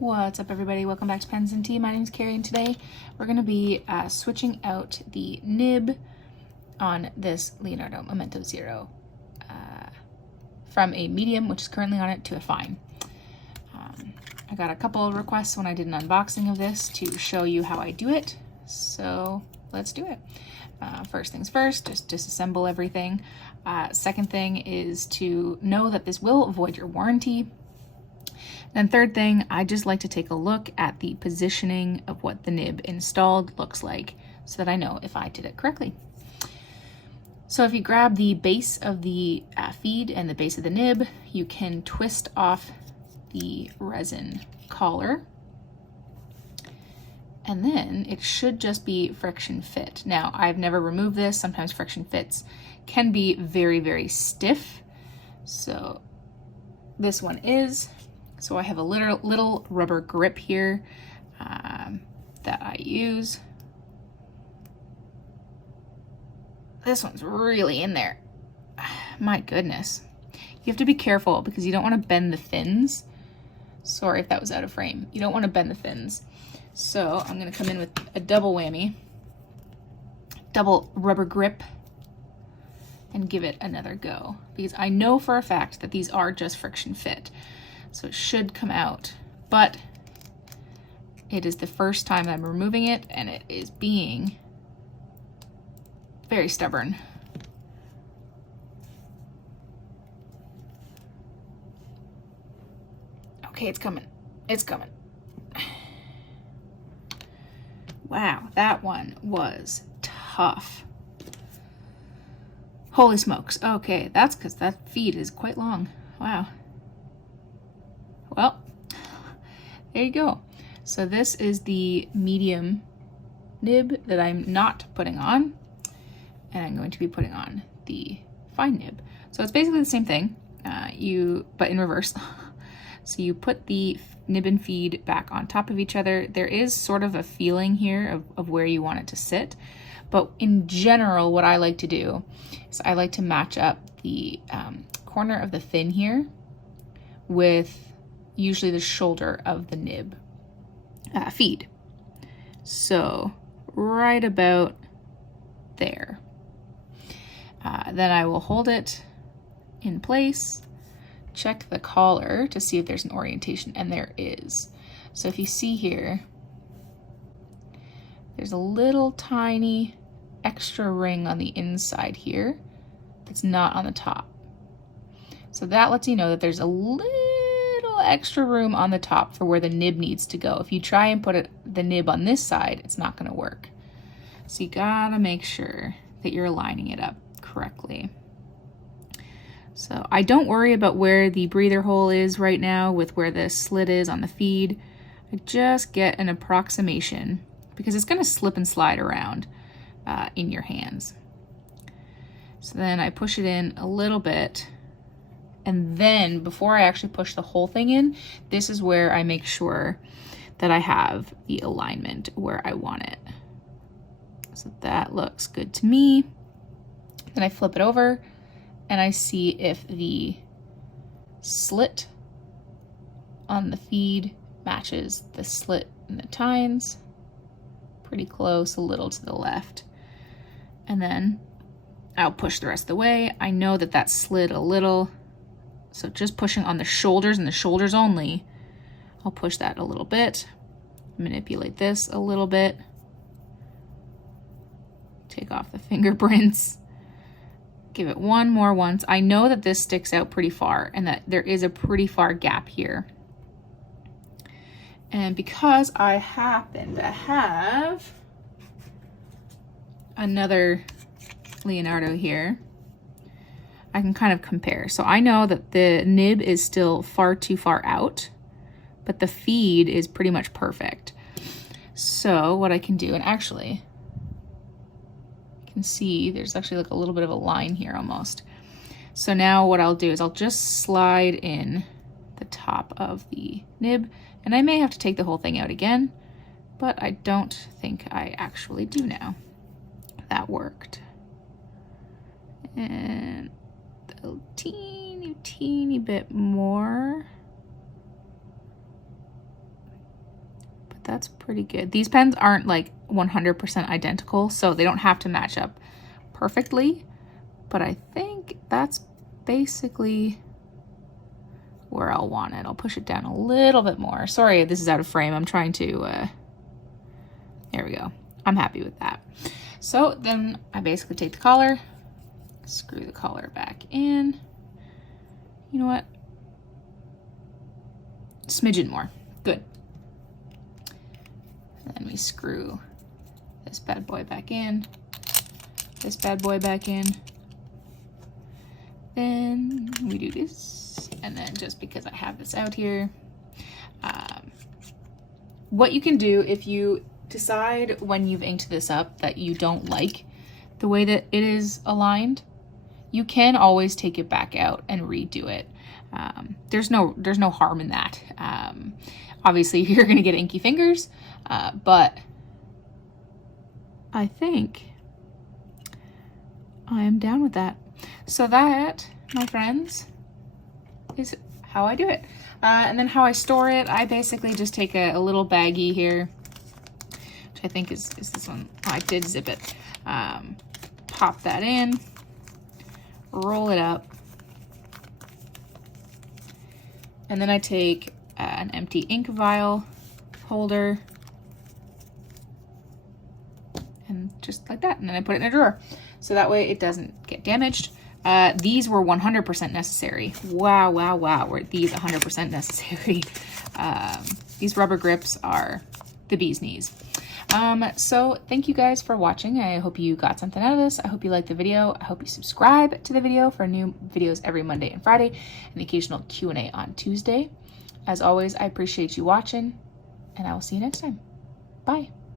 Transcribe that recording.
What's up, everybody? Welcome back to Pens and Tea. My name is Carrie, and today we're going to be switching out the nib on this Leonardo Momento Zero from a medium, which is currently on it, to a fine. I got a couple of requests when I did an unboxing of this to show you how I do it, so let's do it. First things first, just disassemble everything. Second thing is to know that this will void your warranty. Then third thing, I just like to take a look at the positioning of what the nib installed looks like so that I know if I did it correctly. So if you grab the base of the feed and the base of the nib, you can twist off the resin collar, and then it should just be friction fit. Now, I've never removed this. Sometimes friction fits can be very, very stiff. So this one is. So I have a little rubber grip here that I use. This one's really in there. My goodness. You have to be careful because you don't want to bend the fins. Sorry if that was out of frame. You don't want to bend the fins. So I'm going to come in with a double whammy, double rubber grip, and give it another go. Because I know for a fact that these are just friction fit. So it should come out, but it is the first time I'm removing it, and it is being very stubborn. Okay, it's coming. It's coming. Wow, that one was tough. Holy smokes. Okay, that's because that feed is quite long. Wow. Well, there you go. So this is the medium nib that I'm not putting on, and I'm going to be putting on the fine nib. So it's basically the same thing, but in reverse. So you put the nib and feed back on top of each other. There is sort of a feeling here of where you want it to sit, but in general, what I like to do is I like to match up the corner of the fin here with usually the shoulder of the nib feed. So right about there. Then I will hold it in place, check the collar to see if there's an orientation, and there is. So if you see here, there's a little tiny extra ring on the inside here that's not on the top. So that lets you know that there's a little extra room on the top for where the nib needs to go. If you try and put the nib on this side, it's not going to work. So you gotta make sure that you're lining it up correctly. So I don't worry about where the breather hole is right now with where the slit is on the feed. I just get an approximation because it's going to slip and slide around in your hands. So then I push it in a little bit. And then before I actually push the whole thing in, this is where I make sure that I have the alignment where I want it. So that looks good to me. Then I flip it over and I see if the slit on the feed matches the slit in the tines. Pretty close, a little to the left. And then I'll push the rest of the way. I know that that slid a little. So just pushing on the shoulders and the shoulders only, I'll push that a little bit, manipulate this a little bit, take off the fingerprints, give it one more once. I know that this sticks out pretty far and that there is a pretty far gap here. And because I happen to have another Leonardo here, I can kind of compare. So I know that the nib is still far too far out, but the feed is pretty much perfect. So what I can do, and actually you can see there's actually like a little bit of a line here almost. So now what I'll do is I'll just slide in the top of the nib, and I may have to take the whole thing out again, but I don't think I actually do now. That worked. And a teeny bit more. that's pretty good. These pens aren't like 100% identical, so they don't have to match up perfectly, but I think that's basically where I'll want it. I'll push it down a little bit more. Sorry, this is out of frame. I'm trying to, there we go. I'm happy with that. So then I basically take the collar, screw the collar back in. You know what? Smidgen more. Good. And then we screw this bad boy back in, this bad boy back in. Then we do this, and then just because I have this out here, what you can do if you decide when you've inked this up that you don't like the way that it is aligned, you can always take it back out and redo it. There's no harm in that. Obviously you're gonna get inky fingers, but I think I am down with that. So that, my friends, is how I do it. And then how I store it, I basically just take a little baggie here, which I think is this one. Oh, I did zip it. Pop that in, roll it up, and then I take an empty ink vial holder, and just like that, and then I put it in a drawer. So that way it doesn't get damaged. These were 100% necessary. Wow, wow, wow, were these 100% necessary. These rubber grips are the bee's knees. So thank you guys for watching. I hope you got something out of this. I hope you liked the video. I hope you subscribe to the video for new videos every Monday and Friday, and the occasional Q&A on Tuesday. As always, I appreciate you watching, and I will see you next time. Bye.